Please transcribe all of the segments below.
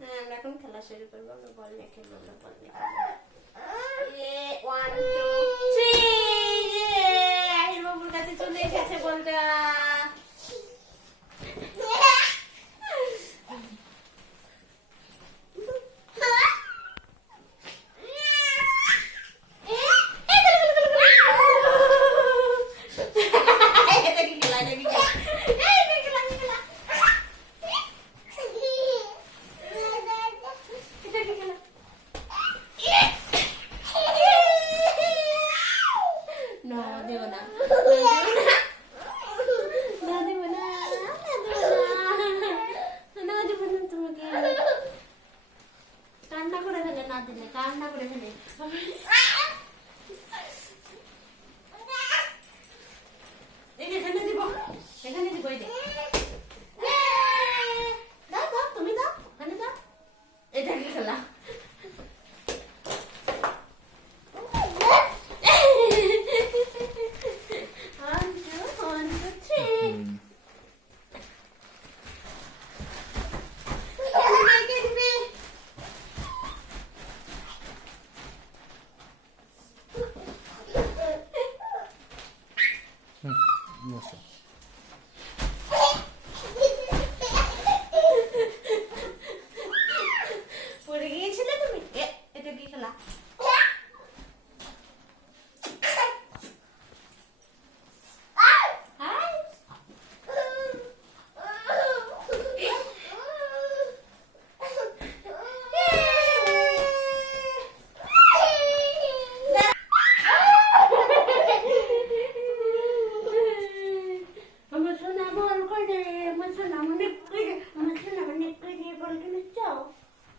হ্যাঁ আমরা এখন খেলা শুরু করবো। আমরা বল নিয়ে খেলবো, আমরা বল নিয়ে খেলবো। 1 2 3 আহির বাবুর কাছে চলে এসেছে বলটা। কান্না করে ফেলে, না দিলে কান্না করে ফেলে। এখানে দিব, এখানে দিব, এই যে দাও দাও, তুমি দাও, ওখানে দাও। এটা কি খেলা? বসো। পড়ে গিয়েছিলে তুমি? এটা কি খেলা?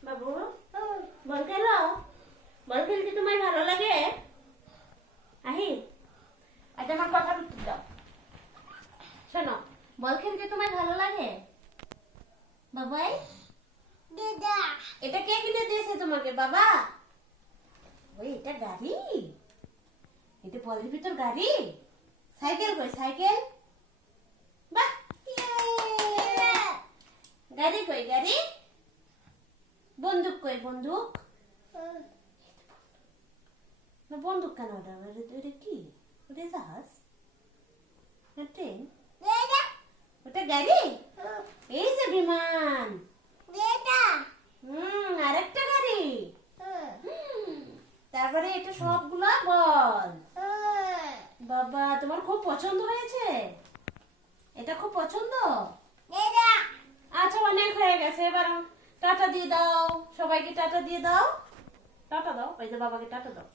বাবু বল খেলো, বল খেলতে তোমার ভালো লাগে? আহি আজ আমার কথার উত্তর দাও। শোনো, বল খেলতে তোমার ভালো লাগে? বাবাই দাদা, এটা কে কিনে দিয়েছে তোমাকে? বাবা? ওই এটা গাড়ি, এটা বলের ভিতর গাড়ি। সাইকেল কই সাইকেল? বাহ, গাড়ি কই গাড়ি? বন্দুক কই বন্দুক? না বন্দুক কেন? ওটা কি? ওটা জাহাজ না ট্রেন? ওটা গাড়ি? এই যে বিমান। আরেকটা গাড়ি। তারপরে এটা সবগুলা বল। বাবা তোমার খুব পছন্দ হয়েছে? এটা খুব পছন্দ? আচ্ছা অনেক হয়ে গেছে, এবার টাটা দিয়ে দাও, সবাইকে টাটা দিয়ে দাও। টাটা দাও, ওই যে বাবাকে টাটা দাও।